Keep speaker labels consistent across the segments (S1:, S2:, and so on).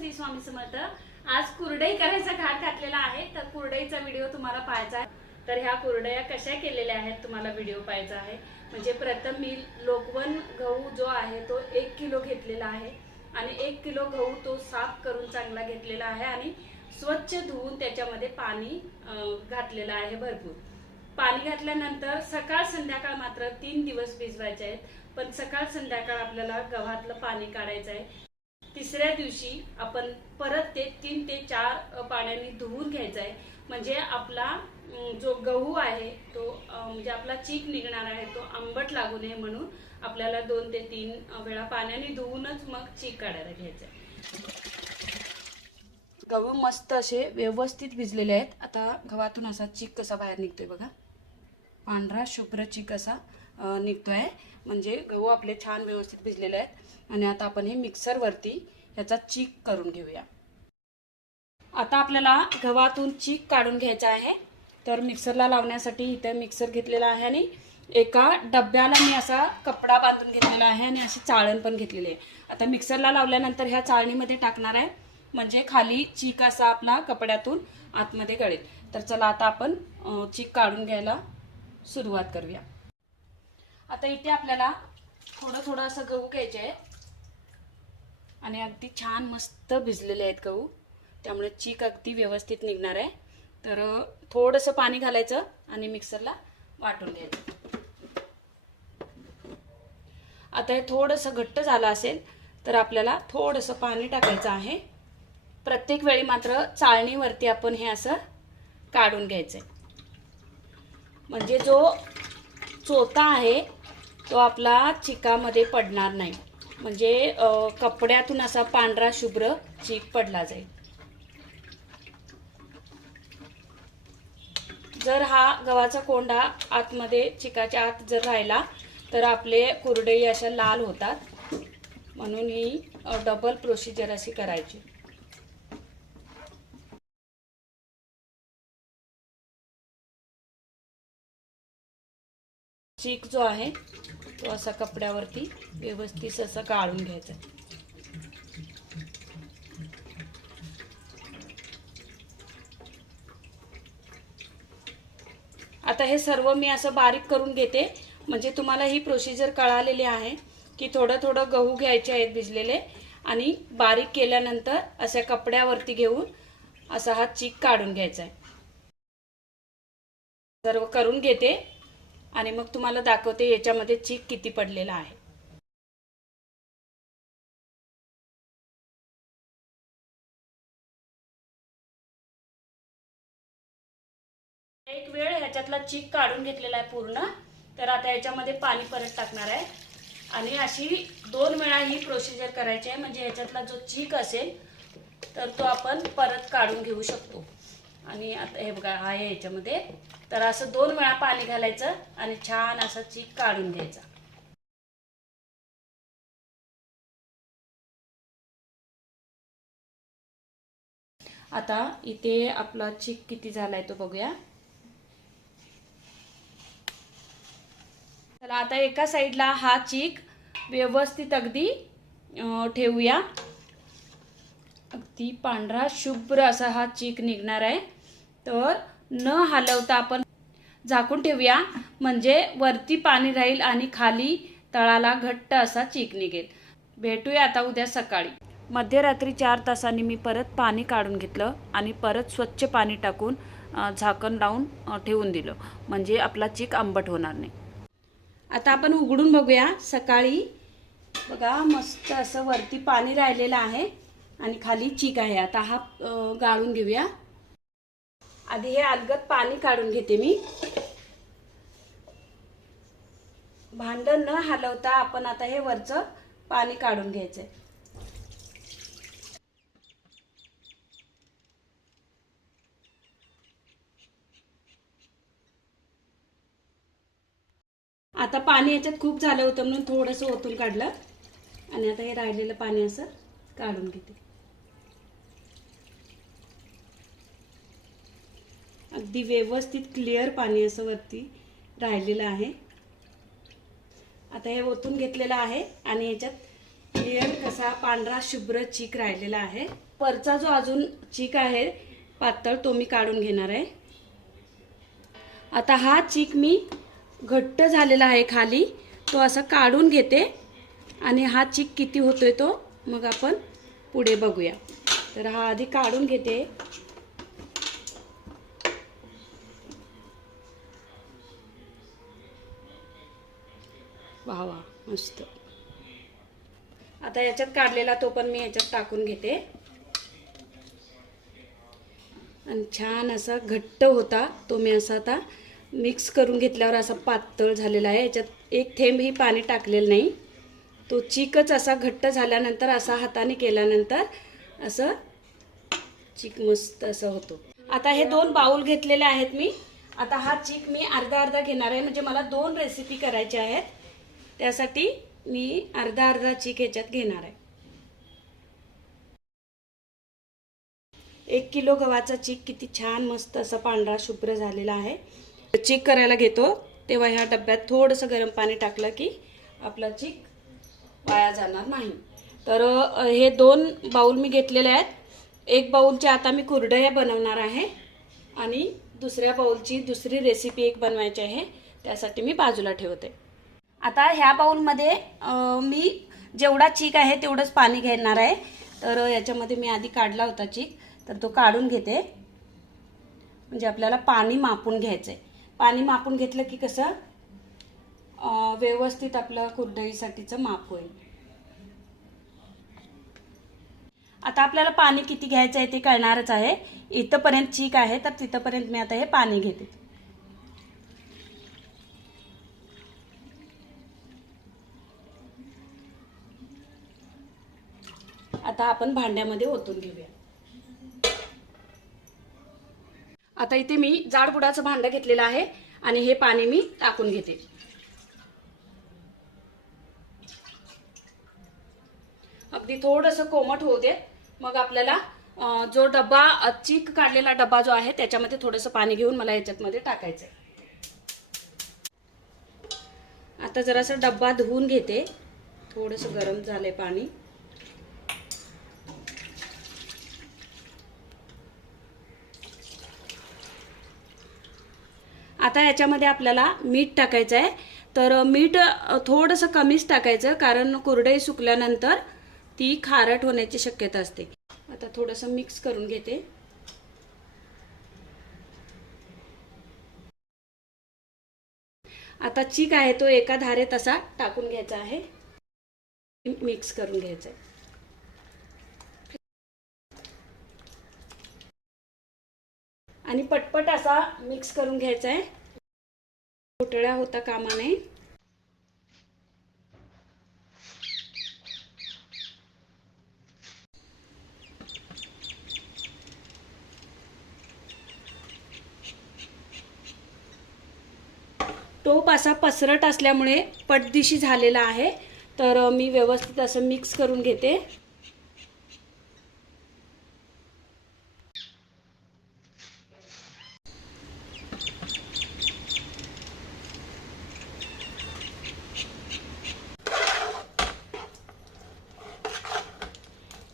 S1: श्री स्वामी समर्थ. आज कुरडई करायचा घाट घातलेला आहे. तर कुरडईचा व्हिडिओ तुम्हाला पाहायचा आहे. तर ह्या कुरडया कशा केलेल्या आहेत तुम्हाला व्हिडिओ पाहायचा आहे. म्हणजे प्रथम मी लोकवन गहू जो आहे तो एक किलो घेतलेला आहे. आणि एक किलो गहू तो साफ करून चांगला घेतलेला आहे. आणि स्वच्छ धुवून त्याच्यामध्ये पाणी घातलेलं आहे भरपूर. पाणी घातल्यानंतर सकाळ संध्याकाळ मात्र तीन दिवस भिजवायचे आहेत. पण सकाळ संध्याकाळ आपल्याला गव्हातलं पाणी काढायचं आहे. तिसऱ्या दिवशी आपण परत ते तीन ते चार पाण्याने धुवून घ्यायचं आहे म्हणजे आपला जो गहू आहे तो म्हणजे आपला चीक निघणार आहे तो आंबट लागू नये म्हणून आपल्याला दोन ते तीन वेळा पाण्याने धुवूनच मग चीक काढायला घ्यायचं आहे गहू मस्त असे व्यवस्थित भिजलेले आहेत. आता गव्हातून असा चीक कसा बाहेर निघतोय बघा. पांढरा शुभ्र चीक असा. निघतो आहे म्हणजे गहू आपले छान व्यवस्थित भिजलेले आहेत. आणि आता आपण हे मिक्सरवरती ह्याचा चीक करून घेऊया. आता आपल्याला गव्हातून चीक काढून घ्यायचा आहे. तर मिक्सरला लावण्यासाठी इथं मिक्सर घेतलेला आहे आणि एका डब्याला मी असा कपडा बांधून घेतलेला आहे आणि अशी चाळण पण घेतलेली आहे. आता मिक्सरला लावल्यानंतर ह्या चाळणीमध्ये टाकणार आहे. म्हणजे खाली चीक असा आपला कपड्यातून आतमध्ये गळेल. तर चला आता आपण चीक काढून घ्यायला सुरुवात करूया. आता इथे आपल्याला थोडं थोडं असं गहू घ्यायचे आहे आणि अगदी छान मस्त भिजलेले आहेत गहू. त्यामुळे चीक अगदी व्यवस्थित निघणार आहे. तर थोडंसं पाणी घालायचं आणि मिक्सरला वाटून घ्यायचं. आता हे थोडंसं घट्ट झालं असेल तर आपल्याला थोडंसं पाणी टाकायचं आहे. प्रत्येक वेळी मात्र चाळणीवरती आपण हे असं काढून घ्यायचं आहे म्हणजे जो चोथा आहे तो आपला चिकामध्ये पडणार नाही. म्हणजे कपड्यातून असा पांढरा शुभ्र चीक पडला जाईल. जर हा गव्हाचा कोंडा आतमध्ये चिकाच्या आत जर राहिला तर आपले कुरडई अशा लाल होतात. म्हणून ही डबल प्रोसिजर अशी करायची. चीक जो आहे तो असा कपड्यावरती व्यवस्थित असा गाळून घ्यायचा. आता हे सर्व मी असं बारीक करून घेते. म्हणजे तुम्हाला ही प्रोसिजर कळालेली आहे की थोडं थोडं गहू घ्यायचे आहेत भिजलेले आणि बारीक केल्यानंतर अशा कपड्यावरती घेऊन असा हा चीक काढून घ्यायचा आहे. सर्व करून घेते. आणि मग तुम्हाला दाखवते याच्यामध्ये चीक किती पडलेला आहे. एक वेळ ह्याच्यातला चीक काढून घेतलेला आहे पूर्ण. तर आता याच्यामध्ये पाणी परत टाकणार आहे. आणि अशी दोन वेळा ही प्रोसिजर करायची आहे. म्हणजे ह्याच्यातला जो चीक असेल तर तो आपण परत काढून घेऊ शकतो. आणि आता हे बघा आहे ह्याच्यामध्ये. तर असं दोन वेळा पाणी घालायचं आणि छान असं चीक काढून घ्यायचा. आता इथे आपला चीक किती झालाय तो बघूया. चला आता एका साईडला हा चीक व्यवस्थित अगदी ठेवूया. अगदी पांढरा शुभ्र असा हा चीक निघणार आहे. तर न हलवता आपण झाकून ठेवूया. म्हणजे वरती पाणी राहील आणि खाली तळाला घट्ट असा चीक निघेल. भेटूया आता उद्या सकाळी. मध्यरात्री चार तासांनी मी परत पाणी काढून घेतलं आणि परत स्वच्छ पाणी टाकून झाकण लावून ठेवून दिलं. म्हणजे आपला चीक आंबट होणार नाही. आता आपण उघडून बघूया सकाळी. बघा मस्त असं वरती पाणी राहिलेलं आहे आणि खाली चीक आहे. आता हा गाळून घेऊया. आधी हे अलगद पाणी काढून घेते मी. भांड न हलवता आपण आता हे वरचं पाणी काढून घ्यायचंय. आता पाणी याच्यात खूप झालं होतं म्हणून थोडंसं ओतून काढलं. आणि आता हे राहिलेलं पाणी असं काढून घेते. अगदी व्यवस्थित क्लिअर पाणी असं वरती राहिलेलं आहे. आता हे ओतून घेतलेलं आहे आणि याच्यात क्लिअर कसा पांढरा शुभ्र चीक राहिलेला आहे. वरचा जो अजून चीक आहे पातळ तो मी काढून घेणार आहे. आता हा चीक मी घट्ट झालेला आहे खाली. तो असा काढून घेते आणि हा चीक किती होतोय तो मग आपण पुढे बघूया. तर हा आधी काढून घेते. पाहावा मस्त. आता याच्यात काढलेला तो पण मी याच्यात टाकून घेते. आणि छान असा घट्ट होता तो मी असा आता मिक्स करून घेतल्यावर असा पातळ झालेला आहे. याच्यात एक थेंबही पाणी टाकलेलं नाही. तो चिकच असा घट्ट झाल्यानंतर असा हाताने केल्यानंतर असं चिक मस्त असं होतो. आता हे दोन बाऊल घेतलेले आहेत मी. आता हा चिक मी अर्धा अर्धा घेणार आहे. म्हणजे मला दोन रेसिपी करायच्या आहेत. त्यासाठी मी अर्धा अर्धा चीक ह्याच्यात घेणार आहे. एक किलो गव्हाचा चीक किती छान मस्त असा पांढरा शुभ्र झालेला आहे. चीक करायला घेतो. तेव्हा ह्या डब्यात थोडंसं गरम पाणी टाकलं की आपला चीक वाया जाणार नाही. तर हे दोन बाऊल मी घेतलेले आहेत. एक बाऊलच्या आता मी कुरडया बनवणार आहे आणि दुसऱ्या बाऊलची दुसरी रेसिपी एक बनवायची आहे. त्यासाठी मी बाजूला ठेवते. आता ह्या बाऊलमध्ये मी जेवढा चीक आहे तेवढंच पाणी घेणार आहे. तर याच्यामध्ये मी आधी काढला होता चीक तर तो काढून घेते. म्हणजे आपल्याला पाणी मापून घ्यायचं आहे पाणी मापून घेतलं की कसं व्यवस्थित आपलं कुरडईसाठीचं माप होईल. आता आपल्याला पाणी किती घ्यायचं आहे ते कळणारच आहे. इथंपर्यंत चीक आहे तर तिथंपर्यंत मी आता हे पाणी घेते. आता आपण भांड्यामध्ये ओतून घेऊया. आता इथे मी जाड बुडाचं भांडं घेतलेलं आहे आणि हे पाणी मी टाकून घेते. अगदी थोडंसं कोमट होऊ दे. मग आपल्याला जो डब्बा चीक काढलेला डब्बा जो आहे त्याच्यामध्ये थोडंसं पाणी घेऊन मला याच्यातमध्ये टाकायचं आहे आता जरासं डब्बा धुवून घेते. थोडंसं गरम झालंय पाणी. आता याच्यामध्ये आपल्याला मीठ टाकायचं आहे तर मीठ थोडंसं कमीच टाकायचं कारण कुरडई सुकल्यानंतर ती खारट होण्याची शक्यता असते. आता थोडंसं मिक्स करून घेते. आता चीक आहे तो एका धारेत असा टाकून घ्यायचा आहे. मिक्स करून घ्यायचं आहे आणि पटपट असा मिक्स करून घ्यायचा आहे पोटळ्या होता कामा नये टोप असा पसरट असल्यामुळे पटदिशी झालेला आहे. तर मी व्यवस्थित असं मिक्स करून घेते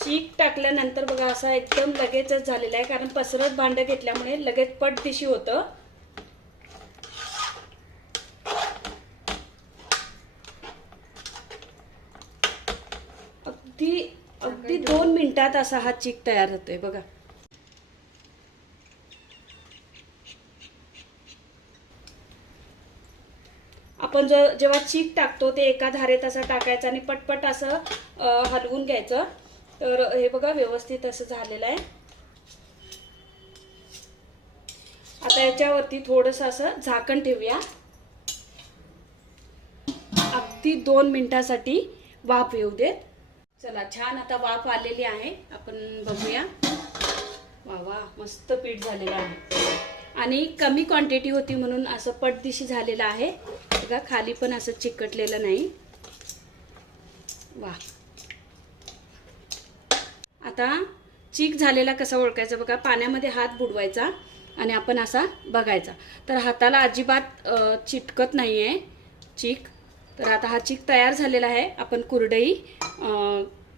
S1: चीक टाकल्यानंतर बघा असा एकदम लगेचच झालेला आहे कारण पसरट भांडं घेतल्यामुळे लगेच पटदिशी होतं. अगदी अगदी दोन मिनिटात असा हा चीक तयार होतोय बघा. आपण जो जेव्हा चीक टाकतो ते एका धारेत असा टाकायचा आणि पटपट असं हलवून घ्यायचं. तर हे बघा व्यवस्थित असं झालेलं आहे. आता याच्यावरती थोडंसं असं झाकण ठेवूया. अगदी दोन मिनिटासाठी वाफ येऊ देत. चला छान आता वाफ आलेली आहे. आपण बघूया. वा वा मस्त पीठ झालेलं आहे. आणि कमी क्वांटिटी होती म्हणून असं पटदिशी झालेलं आहे. बघा खाली पण असं चिकटलेलं नाही. वा. आता चीक झालेला कसा ओळखायचा? बघा पाण्यामध्ये हात बुडवायचा. आणि आपण असा बघायचा. तर हाताला अजिबात चिटकत नाही आहे चीक. तर आता हा चीक तयार झालेला आहे. आपण कुरडई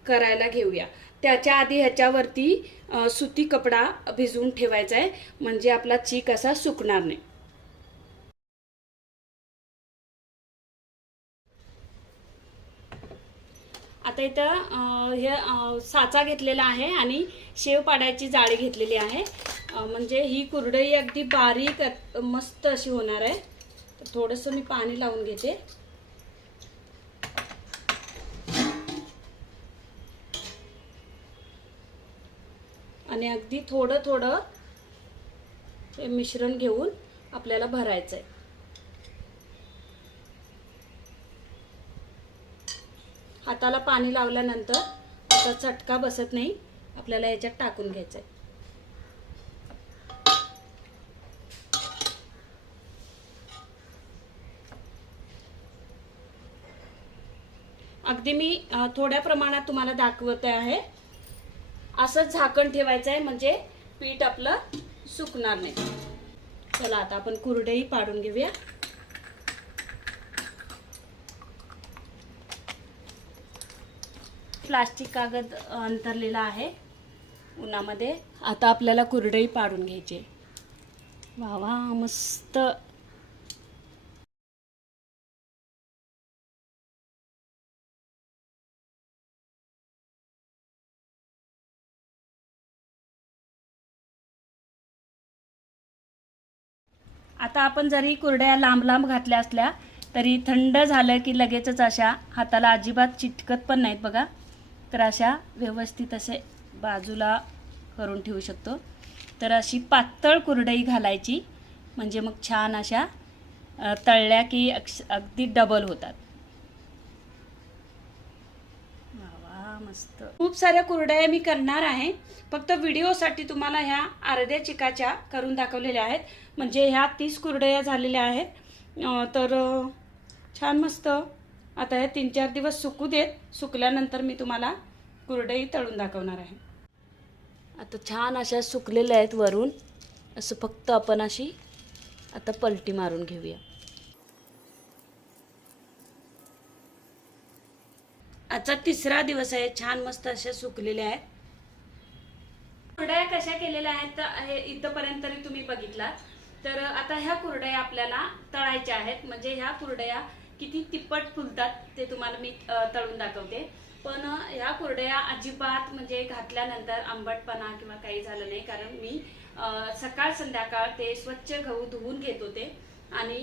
S1: करायला घेऊया. त्याच्या आधी ह्याच्यावरती सुती कपडा भिजवून ठेवायचा आहे म्हणजे आपला चीक असा सुकणार नाही. आता इथं हे साचा घेतलेला आहे आणि शेव पाडायची जाळी घेतलेली आहे. म्हणजे ही कुरडई अगदी बारीक मस्त अशी होणार आहे. तर थोडंसं मी पाणी लावून घेते. आणि अगदी थोडं थोडं हे मिश्रण घेऊन आपल्याला भरायचं आहे हाताला पाणी लावल्यानंतर त्याचा चटका बसत नाही. आपल्याला याच्यात टाकून घ्यायचं आहे अगदी मी थोड्या प्रमाणात तुम्हाला दाखवते आहे. असंच झाकण ठेवायचं आहे म्हणजे पीठ आपलं सुकणार नाही. चला आता आपण कुरडई पाडून घेऊया. प्लास्टिक कागद अंतरलेला आहे उन्हामध्ये. आता आपल्याला कुरडई पाडून घ्यायची वा वा मस्त. आता आपण जरी कुरड्या लांब लांब घातल्या असल्या तरी थंड झालं की लगेचच अशा हाताला अजिबात चिटकत पण नाहीत बघा. तर अशा व्यवस्थित असे बाजूला करून ठेवू शकतो. तर अशी पातळ कुरडई घालायची म्हणजे मग छान अशा तळल्या की अक्ष अगदी डबल होतात वा वा मस्त खूप साऱ्या कुरडया मी करणार आहे. फक्त व्हिडिओसाठी तुम्हाला ह्या अर्ध्या चिकाच्या करून दाखवलेल्या आहेत. म्हणजे ह्या तीस कुरडया झालेल्या आहेत. तर छान मस्त. आता हे तीन चार दिवस सुकू देत. सुकल्यानंतर मी तुम्हाला कुरडई तळून दाखवणार आहे. आता छान अशा सुकलेल्या आहेत वरून. असं फक्त आपण अशी आता पलटी मारून घेऊया. आजचा तिसरा दिवस आहे. छान मस्त अशा सुकलेल्या आहेत. कुरड्या कशा केलेल्या आहेत तर हे इथंपर्यंत तरी तुम्ही बघितलात. तर आता ह्या कुरड्या आपल्याला तळायच्या आहेत. म्हणजे ह्या कुरड्या किती तिप्पट फुलतात ते तुम्हाला मी तळून दाखवते. पण ह्या कुरड्या अजिबात म्हणजे घातल्यानंतर आंबटपणा किंवा काही झालं नाही. कारण मी सकाळ संध्याकाळ ते स्वच्छ गहू धुवून घेत होते. आणि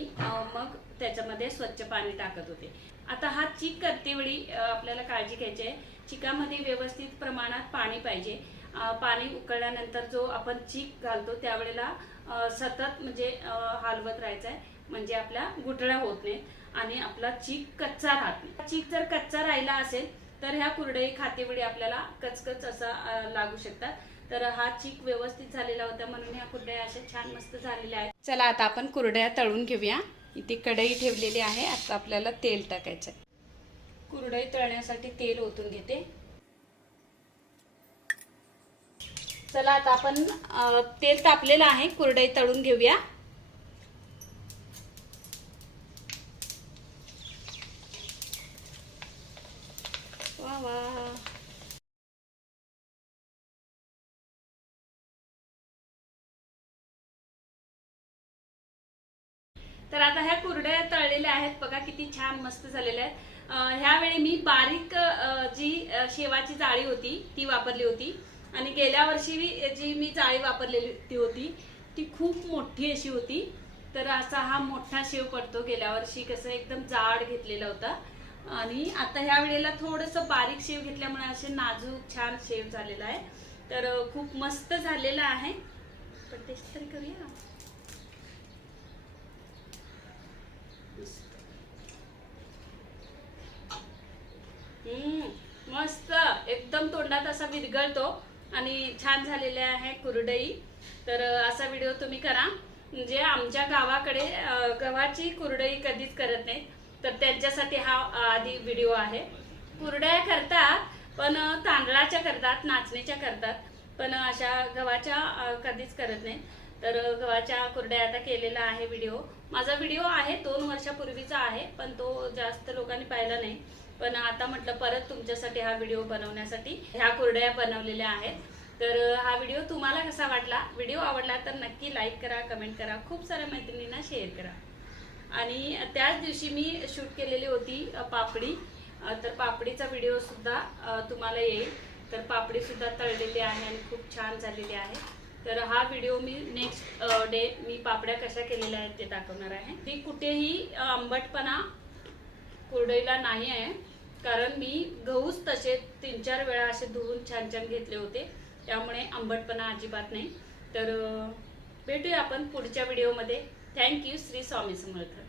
S1: मग त्याच्यामध्ये स्वच्छ पाणी टाकत होते. आता हा चीक करतेवेळी आपल्याला काळजी घ्यायची आहे. चिकामध्ये व्यवस्थित प्रमाणात पाणी पाहिजे. पाणी उकळल्यानंतर जो आपण चीक घालतो त्यावेळेला सतत म्हणजे हालवत हलवत राहायचं आहे. म्हणजे आपल्या गुठळ्या होत नाहीत आणि आपला चीक कच्चा राहत नाही. चीक जर कच्चा राहिला असेल तर ह्या कुरडई खातेवेळी आपल्याला कचकच असा लागू शकतात. तर हा चीक व्यवस्थित झालेला होता म्हणून ह्या कुरड्या अशा छान मस्त झालेल्या आहेत. चला आता आपण कुरड्या तळून घेऊया. इथे कढई ठेवलेली आहे. आता आपल्याला तेल टाकायचं आहे. कुरडई तळण्यासाठी तेल ओतून घेते. चला आता आपण तेल तापलेलं आहे. कुरडई तळून घेऊया. वा वा. तर आता ह्या कुरड्या तळलेल्या आहेत. बघा किती छान मस्त झालेल्या आहेत. ह्यावेळी मी बारीक जी शेवाची जाळी होती ती वापरली होती. आणि गेल्या वर्षी जी मी जाळी वापरलेली ती होती ती खूप मोठी अशी होती. तर असा हा मोठा शेव पडतो. गेल्या वर्षी कसं एकदम जाड घेतलेला होता. आणि आता ह्या वेळेला थोडंसं बारीक शेव घेतल्यामुळे असे नाजूक छान शेव झालेला आहे. तर खूप मस्त झालेला आहे. पण टेस्ट तरी करूया. मस्त. एकदम तोंडात असा विरघळतो आणि छान झालेले आहे कुरडई. तर असा व्हिडिओ तुम्ही करा. म्हणजे आमच्या गावाकडे गव्हाची कुरडई कधीच करत नाही तर त्यांच्यासाठी हा आधी व्हिडिओ आहे. कुरड्या करतात पण तांदळाच्या करतात नाचणीच्या करतात. पण अशा गव्हाच्या कधीच करत नाही तर गव्हाच्या कुरड्या आता केलेला आहे व्हिडिओ. माझा व्हिडिओ आहे दोन वर्षापूर्वीचा आहे पण तो जास्त लोकांनी पाहिला नाही. पण आता म्हटलं परत तुमच्यासाठी हा व्हिडिओ बनवण्यासाठी ह्या कुरड्या बनवलेल्या आहेत. तर हा व्हिडिओ तुम्हाला कसा वाटला? व्हिडिओ आवडला तर नक्की लाईक करा कमेंट करा. खूप साऱ्या मैत्रिणींना शेअर करा. आणि त्याच दिवशी मी शूट केलेली होती पापडी. तर पापडीचा व्हिडिओ सुद्धा तुम्हाला येईल. तर पापडी सुद्धा तळलेली आहे आणि खूप छान झालेली आहे. तर हा व्हिडिओ मी नेक्स्ट डे मी पापड्या कशा केलेल्या आहेत ते दाखवणार आहे. ती कुठेही आंबटपणा कुरडईला नाही आहे. कारण मी गहूच तसे तीन चार वेळा असे धुवून छान छान घेतले होते. त्यामुळे आंबटपणा अजिबात नाही. तर भेटूया आपण पुढच्या व्हिडिओमध्ये थँक्यू श्री स्वामी समर्थ.